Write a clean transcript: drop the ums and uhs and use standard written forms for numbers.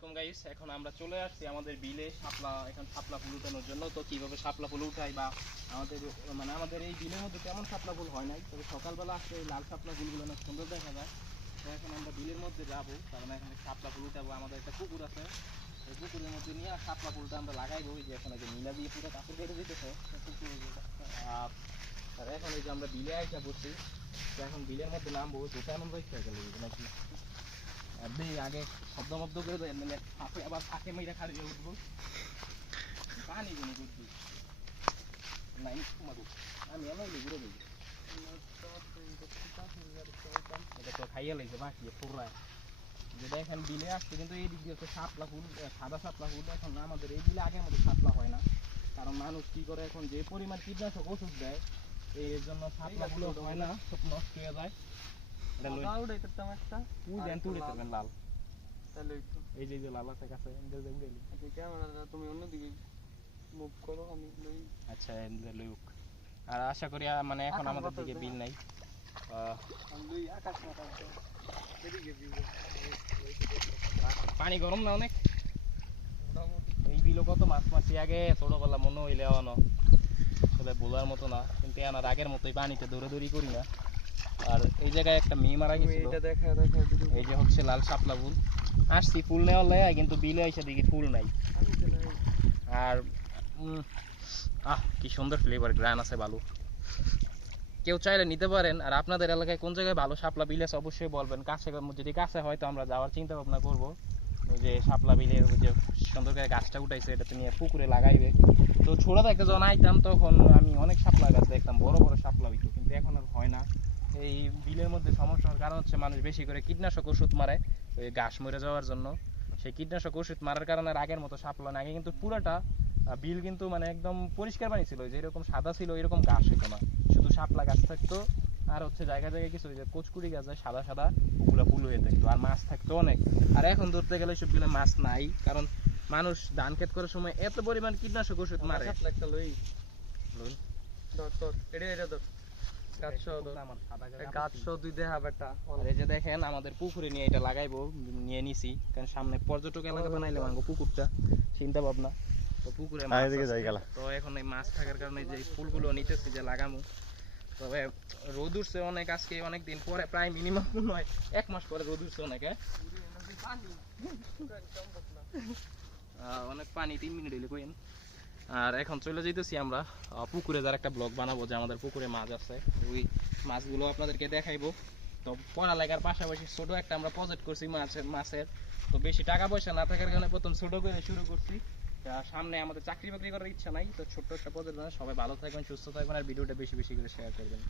আলাইকুম গাইস, এখন আমরা চলে আসছি আমাদের বিলে শাপলা ফুল উঠানোর জন্য। তো কিভাবে শাপলা ফুল উঠাই বা আমাদের এই বিলের মধ্যে তেমন শাপলা ফুল হয় নাই, তবে সকালবেলা আসলে এই লাল শাপলা ফুলগুলো অনেক সুন্দর দেখা যায়। তো এখন আমরা বিলের মধ্যে যাবো, কারণ এখানে শাপলা ফুল উঠাবো। আমাদের একটা পুকুর আছে, এই পুকুরের মধ্যে নিয়ে শাপলা ফুলটা আমরা লাগাইবো। ওই যে এখন এই যে নীলা দিয়ে পুরো কাপড় কেটে দিতেছে আর এখন এই যে আমরা বিলে আইসা পড়ছি। তো এখন বিলের মধ্যে নামবো, যেটা এমন ইচ্ছা গেল নাকি আগে শব্দ মব্দ করে দেয়, মানে ফাঁকে আবার ফাঁকে মেরে খাড়ি দিয়ে উঠবো। পানি গুলো বুঝবি নাই তোমাকে আমি এমন ঘুরে দিই, এটা তো খাইয়া লাগছে বাকি পুরায়। যেটা এখন বিলে আসছে, কিন্তু এই দিক দিয়ে হচ্ছে শাপলা ফুল, সাদা শাপলা ফুল। এখন আমাদের এই বিলে আগের মতো শাপলা হয় না, কারণ মানুষ কি করে এখন যে পরিমাণ কীটনাশক ওষুধ দেয়, এর জন্য শাপলা গুলো হয় না, সব নষ্ট হয়ে যায়। লাল এই যে লাল আছে কাছে, তুমি অন্যদিকে মুভ করো, আমি আচ্ছা লুক। আর আশা করি মানে এখন আমাদের দিকে বিল নাই। পানি গরম না অনেক, এই বিলও কত মাছ মাছি আগে ছোটবেলা মনে হইলে আসলে বলার মতো না, কিন্তু আমার আগের মতোই পানিতে দৌড়াদৌড়ি করি না। আর এই জায়গায় একটা মেয়ে মারা গেছিল, এই যে হচ্ছে লাল শাপলা ফুল। আসছি ফুল নেওয়ার লেগে, কিন্তু বিলে এসে দেখি ফুল নাই। আর কি সুন্দর ফ্লেভার, গ্রান আছে ভালো। কেউ চাইলে নিতে পারেন। আর আপনাদের এলাকায় কোন জায়গায় ভালো শাপলা বিল আছে অবশ্যই বলবেন। কাছে যদি কাছে হয় তো আমরা যাওয়ার চিন্তা ভাবনা করবো। ওই যে শাপলা বিলের ওই যে সুন্দর করে গাছটা উঠাইছে, এটাতে নিয়ে পুকুরে লাগাইবে। তো ছোট থেকে যখন আইতাম তখন আমি অনেক শাপলা গাছ দেখতাম, বড় বড় শাপলা হইতো, কিন্তু এখন আর হয় না। এই বিলের মধ্যে সমস্যার কারণ হচ্ছে মানুষ বেশি করে কীটনাশক ওষুধ মারে ওই ঘাস মরে যাওয়ার জন্য। সেই কীটনাশক ওষুধ মারার কারণে আগের মতো শাপলা না। আগে কিন্তু পুরাটা বিল কিন্তু মানে একদম পরিষ্কার পানি ছিল, যেরকম সাদা ছিল এরকম ঘাস হইতো না, শুধু শাপলা গাছ থাকতো। আর হচ্ছে জায়গায় জায়গায় কিছু যে কচকুড়ি গাছ সাদা সাদা, ওগুলো ফুল হয়ে থাকতো, আর মাছ থাকতো অনেক। আর এখন ধরতে গেলে সব বিলে মাছ নাই, কারণ মানুষ ধান ক্ষেত করার সময় এত পরিমাণ কীটনাশক ওষুধ মারে। দেখেন আমাদের পুকুরে নিয়ে এটা লাগাইবো, নিয়ে নিছি, কারণ সামনে পর্যটক এলাকা বানাইলে ভাঙবো পুকুরটা, চিন্তা ভাবনা। তো পুকুরে তো এখন এই মাছ থাকার কারণে যে ফুলগুলো নিতেছি যে লাগামো। তবে রোদ উঠছে অনেক, আজকে অনেকদিন পরে, প্রায় মিনিমাম নয় 1 মাস পরে রোদ উঠছে অনেক। অনেক পানি 3 মিনিট হইলে কইন। আর এখন চলে যাইতেছি আমরা পুকুরে, যার একটা ব্লগ বানাবো যে আমাদের পুকুরে মাছ আছে, ওই মাছগুলো আপনাদেরকে দেখাইবো। তো পড়ালেখার পাশাপাশি ছোট একটা আমরা প্রজেক্ট করছি মাছের। তো বেশি টাকা পয়সা না থাকার কারণে প্রথম ছোট করে শুরু করছি। সামনে আমাদের চাকরি বাকরি করার ইচ্ছা নাই, তো ছোট্ট একটা প্রজেক্ট। সবাই ভালো থাকবেন, সুস্থ থাকবেন, আর ভিডিওটা বেশি বেশি করে শেয়ার করবেন।